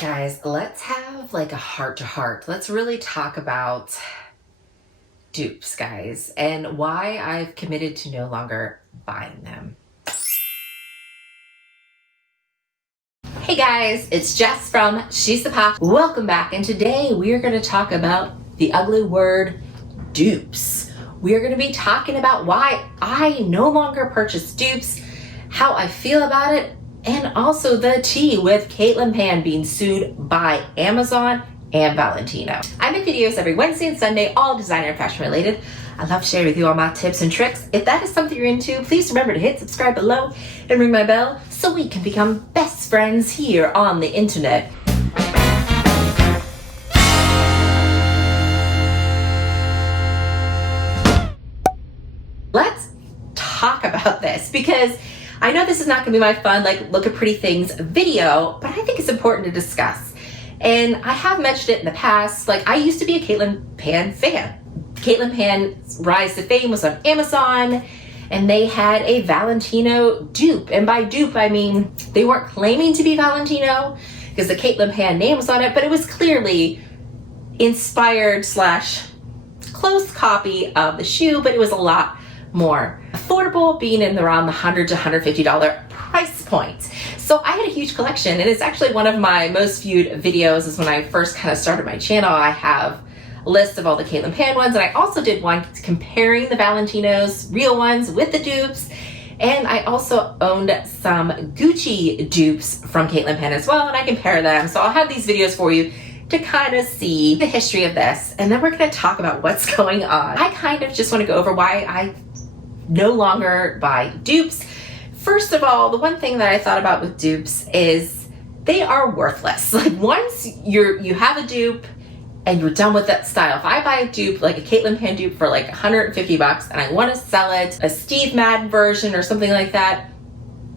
Guys, let's have like a heart to heart. Let's really talk about dupes, guys, and why I've committed to no longer buying them. Hey guys, it's Jess from She's the Pop. Welcome back, and today we are going to talk about the ugly word dupes. We are going to be talking about why I no longer purchase dupes, how I feel about it, and also the tea with Kaitlyn Pan being sued by Amazon and Valentino. I make videos every Wednesday and Sunday, all designer and fashion related. I love sharing with you all my tips and tricks. If that is something you're into, please remember to hit subscribe below and ring my bell so we can become best friends here on the internet. Let's talk about this because I know this is not gonna be my fun, like, look at pretty things video, but I think it's important to discuss. And I have mentioned it in the past, like, I used to be a Kaitlyn Pan fan. Kaitlyn Pan's rise to fame was on Amazon, and they had a Valentino dupe. And by dupe, I mean, they weren't claiming to be Valentino because the Kaitlyn Pan name was on it, but it was clearly inspired / close copy of the shoe, but it was a lot more affordable, being in around the $100 to $150 price point. So I had a huge collection, and it's actually one of my most viewed videos is when I first kind of started my channel. I have a list of all the Kaitlyn Pan ones, and I also did one comparing the Valentinos, real ones, with the dupes. And I also owned some Gucci dupes from Kaitlyn Pan as well, and I compare them. So I'll have these videos for you to kind of see the history of this, and then we're going to talk about what's going on. I kind of just want to go over why I no longer buy dupes. First of all, the one thing that I thought about with dupes is they are worthless. Like, once you have a dupe and you're done with that style. If I buy a dupe, like a Kaitlyn Pan dupe for like $150 and I want to sell it, a Steve Madden version or something like that,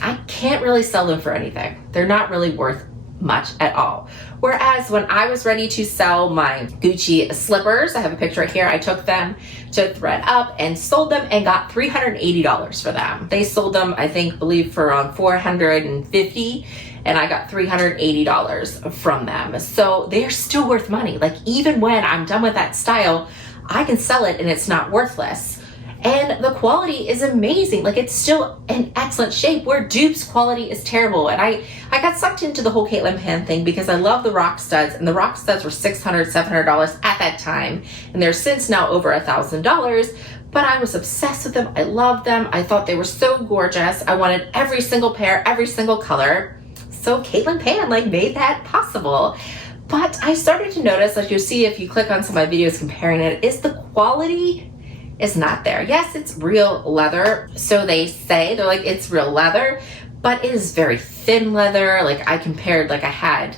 I can't really sell them for anything. They're not really worth much at all. Whereas when I was ready to sell my Gucci slippers, I have a picture right here, I took them to ThredUp and sold them and got $380 for them. They sold them, I believe for around $450, and I got $380 from them. So they're still worth money. Like, even when I'm done with that style, I can sell it and it's not worthless. And the quality is amazing. Like, it's still in excellent shape, where dupes quality is terrible. And I got sucked into the whole Kaitlyn Pan thing because I love the rock studs, and the rock studs were $600, $700 at that time. And they're since now over $1,000. But I was obsessed with them. I loved them. I thought they were so gorgeous. I wanted every single pair, every single color. So Kaitlyn Pan made that possible. But I started to notice, like you'll see if you click on some of my videos comparing it, is the quality is not there. Yes, it's real leather. So they say, they're like, it's real leather, but it is very thin leather. Like, I compared, like I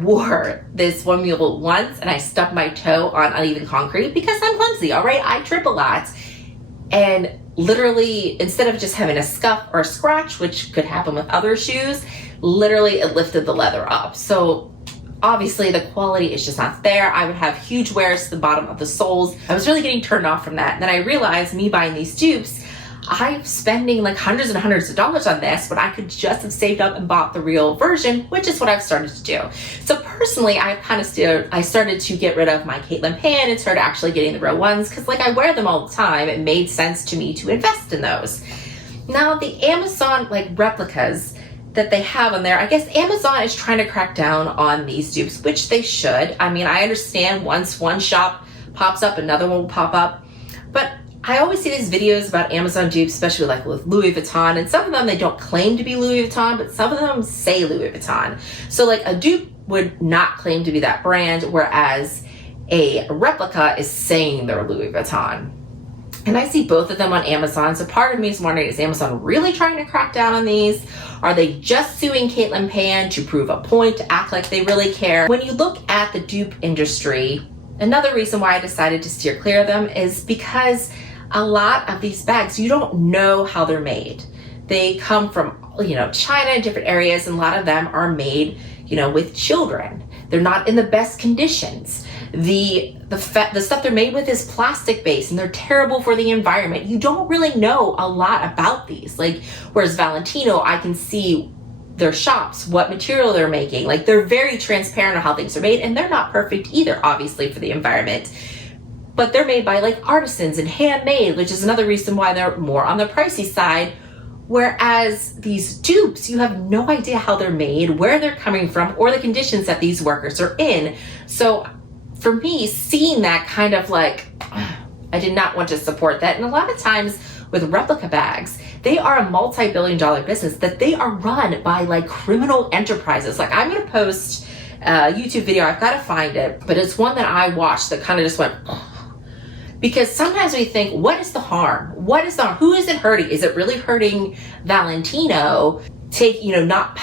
wore this one mule once and I stubbed my toe on uneven concrete because I'm clumsy, all right? I trip a lot. And literally, instead of just having a scuff or a scratch, which could happen with other shoes, literally it lifted the leather up. So obviously the quality is just not there. I would have huge wears to the bottom of the soles. I was really getting turned off from that. And then I realized, me buying these dupes, I'm spending like hundreds and hundreds of dollars on this, but I could just have saved up and bought the real version, which is what I've started to do. So personally, I started to get rid of my Kaitlyn Pan and started actually getting the real ones because, like, I wear them all the time. It made sense to me to invest in those. Now, the Amazon replicas that they have on there, I guess Amazon is trying to crack down on these dupes, which they should. I mean, I understand once one shop pops up, another one will pop up. But I always see these videos about Amazon dupes, especially like with Louis Vuitton, and some of them, they don't claim to be Louis Vuitton, but some of them say Louis Vuitton. So like a dupe would not claim to be that brand, whereas a replica is saying they're Louis Vuitton. And I see both of them on Amazon. So part of me is wondering, is Amazon really trying to crack down on these? Are they just suing Kaitlyn Pan to prove a point, to act like they really care? When you look at the dupe industry, another reason why I decided to steer clear of them is because a lot of these bags, you don't know how they're made. They come from, China, different areas, and a lot of them are made, with children. They're not in the best conditions. The stuff they're made with is plastic based, and they're terrible for the environment. You don't really know a lot about these. Like, whereas Valentino, I can see their shops, what material they're making. Like, they're very transparent on how things are made, and they're not perfect either, obviously, for the environment. But they're made by like artisans and handmade, which is another reason why they're more on the pricey side. Whereas these dupes, you have no idea how they're made, where they're coming from, or the conditions that these workers are in. So for me, seeing that kind of like, I did not want to support that. And a lot of times with replica bags, they are a multi-billion-dollar business that they are run by like criminal enterprises. Like, I'm going to post a YouTube video, I've got to find it, but it's one that I watched that kind of just went, because sometimes we think, what is the harm? What is the harm? Who is it hurting? Is it really hurting Valentino, not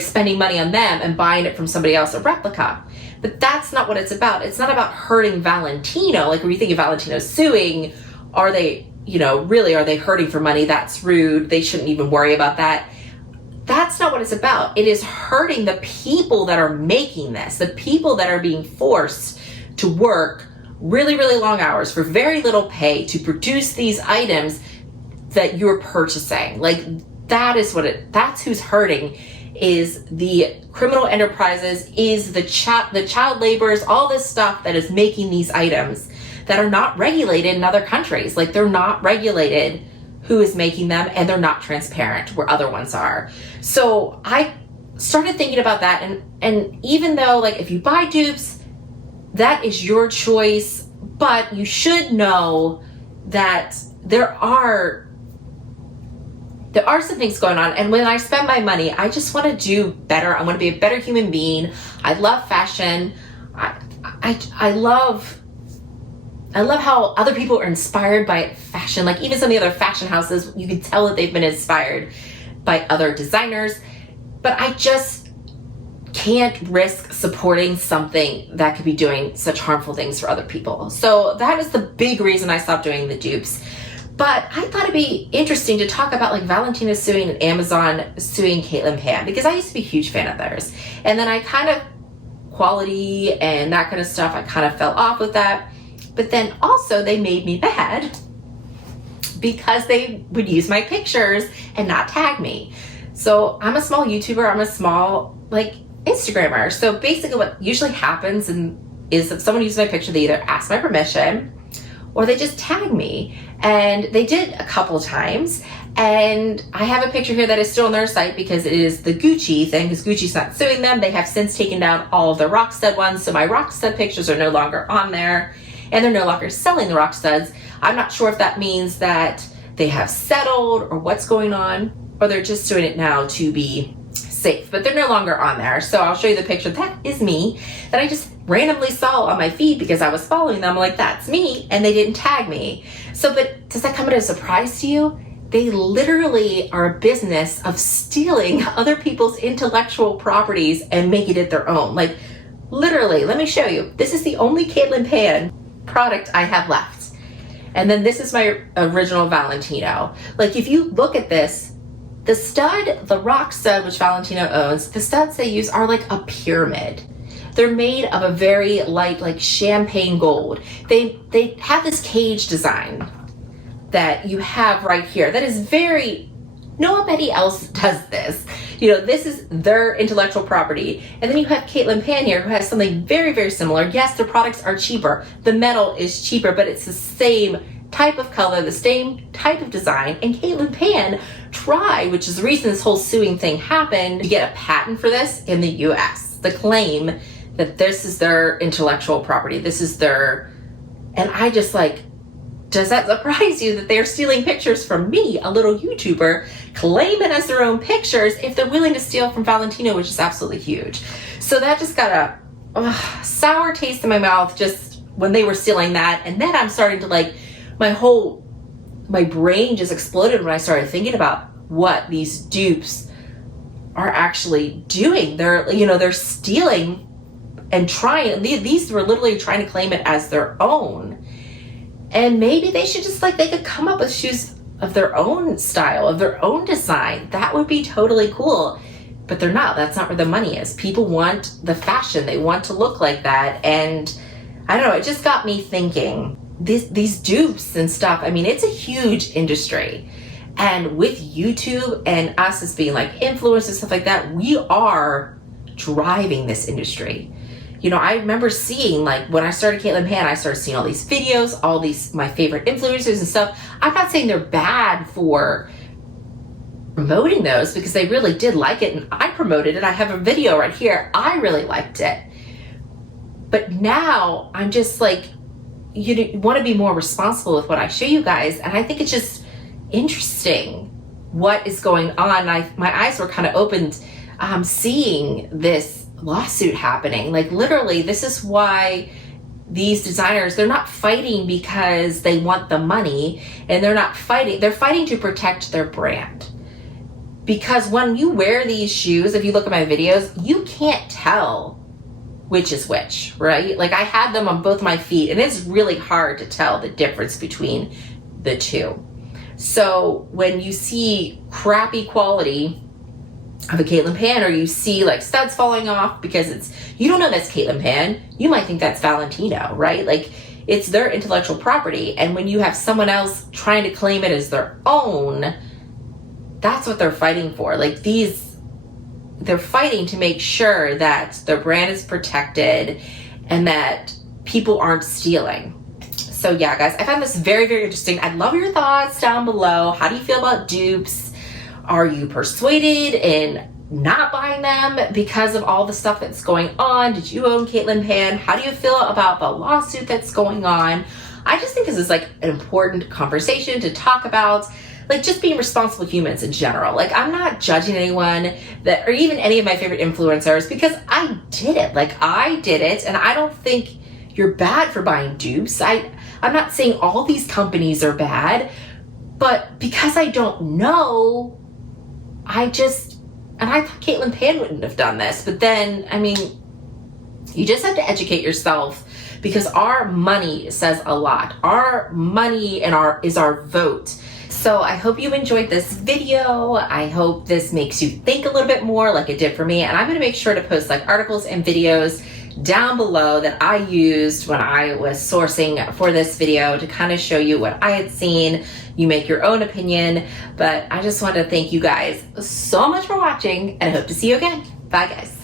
spending money on them and buying it from somebody else, a replica? But that's not what it's about. It's not about hurting Valentino. Like, when you think of Valentino suing, are they, really, are they hurting for money? That's rude. They shouldn't even worry about that. That's not what it's about. It is hurting the people that are making this, the people that are being forced to work really, really long hours for very little pay to produce these items that you're purchasing. Like, that's who's hurting, is the criminal enterprises, is the child laborers, all this stuff that is making these items that are not regulated in other countries. Like, they're not regulated who is making them, and they're not transparent where other ones are. So I started thinking about that, and even though, like, if you buy dupes, that is your choice, but you should know that there are some things going on. And when I spend my money, I just want to do better. I want to be a better human being. I love fashion. I love how other people are inspired by fashion. Like, even some of the other fashion houses, you can tell that they've been inspired by other designers. But I just can't risk supporting something that could be doing such harmful things for other people. So that is the big reason I stopped doing the dupes. But I thought it'd be interesting to talk about like Valentino suing and Amazon suing Kaitlyn Pan, because I used to be a huge fan of theirs. And then I kind of, quality and that kind of stuff, I kind of fell off with that. But then also they made me mad because they would use my pictures and not tag me. So I'm a small YouTuber, I'm a small Instagrammer. So basically what usually happens is if someone uses my picture, they either ask my permission or they just tag me. And they did a couple times. And I have a picture here that is still on their site because it is the Gucci thing, because Gucci's not suing them. They have since taken down all of their Rockstud ones. So my Rockstud pictures are no longer on there, and they're no longer selling the Rockstuds. I'm not sure if that means that they have settled or what's going on, or they're just doing it now to be safe, but they're no longer on there. So I'll show you the picture. That is me, that I just randomly saw on my feed because I was following them. I'm like, that's me, and they didn't tag me. So, but does that come as a surprise to you? They literally are a business of stealing other people's intellectual properties and making it their own. Like, literally, let me show you. This is the only Kaitlyn Pan product I have left. And then this is my original Valentino. Like, if you look at this, the stud, the rock stud, which Valentino owns, the studs they use are like a pyramid. They're made of a very light, like champagne gold. They have this cage design that you have right here that is very, nobody else does this. This is their intellectual property. And then you have Kaitlyn Pan here, who has something very, very similar. Yes, their products are cheaper. The metal is cheaper, but it's the same type of color, the same type of design. And Kaitlyn Pan tried, which is the reason this whole suing thing happened, to get a patent for this in the US. The claim that this is their intellectual property. This is their, and I just like, does that surprise you that they're stealing pictures from me, a little YouTuber, claim it as their own pictures if they're willing to steal from Valentino, which is absolutely huge. So that just got a sour taste in my mouth just when they were stealing that. And then I'm starting to my brain just exploded when I started thinking about what these dupes are actually doing. They're stealing and trying, these were literally trying to claim it as their own. And maybe they should just they could come up with shoes of their own style, of their own design. That would be totally cool. But they're not. That's not where the money is. People want the fashion. They want to look like that. And I don't know, it just got me thinking, these dupes and stuff, I mean, it's a huge industry. And with YouTube and us as being like influencers and stuff like that, we are driving this industry. You know, I remember seeing, like, when I started Kaitlyn Pan, I started seeing all these videos, all these, my favorite influencers and stuff. I'm not saying they're bad for promoting those, because they really did like it, and I promoted it. I have a video right here. I really liked it. But now I'm just like, you want to be more responsible with what I show you guys. And I think it's just interesting what is going on. My eyes were kind of opened seeing this lawsuit happening. Like, literally, this is why these designers, they're not fighting because they want the money, and they're fighting to protect their brand. Because when you wear these shoes, if you look at my videos, you can't tell which is which, right? Like, I had them on both my feet, and it's really hard to tell the difference between the two. So when you see crappy quality of a Kaitlyn Pan, or you see like studs falling off because you don't know that's Kaitlyn Pan, you might think that's Valentino, right? Like, it's their intellectual property. And when you have someone else trying to claim it as their own, that's what they're fighting for. Like, they're fighting to make sure that their brand is protected and that people aren't stealing. So yeah, guys, I found this very, very interesting. I'd love your thoughts down below. How do you feel about dupes? Are you persuaded in not buying them because of all the stuff that's going on? Did you own Kaitlyn Pan? How do you feel about the lawsuit that's going on? I just think this is like an important conversation to talk about, like, just being responsible humans in general. Like, I'm not judging anyone or even any of my favorite influencers, because I did it. Like, I did it, and I don't think you're bad for buying dupes. I'm not saying all these companies are bad, but because I don't know, I thought Kaitlyn Pan wouldn't have done this. But then, I mean, you just have to educate yourself, because our money says a lot. Our money is our vote. So I hope you enjoyed this video. I hope this makes you think a little bit more, like it did for me. And I'm gonna make sure to post like articles and videos down below that I used when I was sourcing for this video, to kind of show you what I had seen. You make your own opinion, but I just want to thank you guys so much for watching, and I hope to see you again. Bye, guys.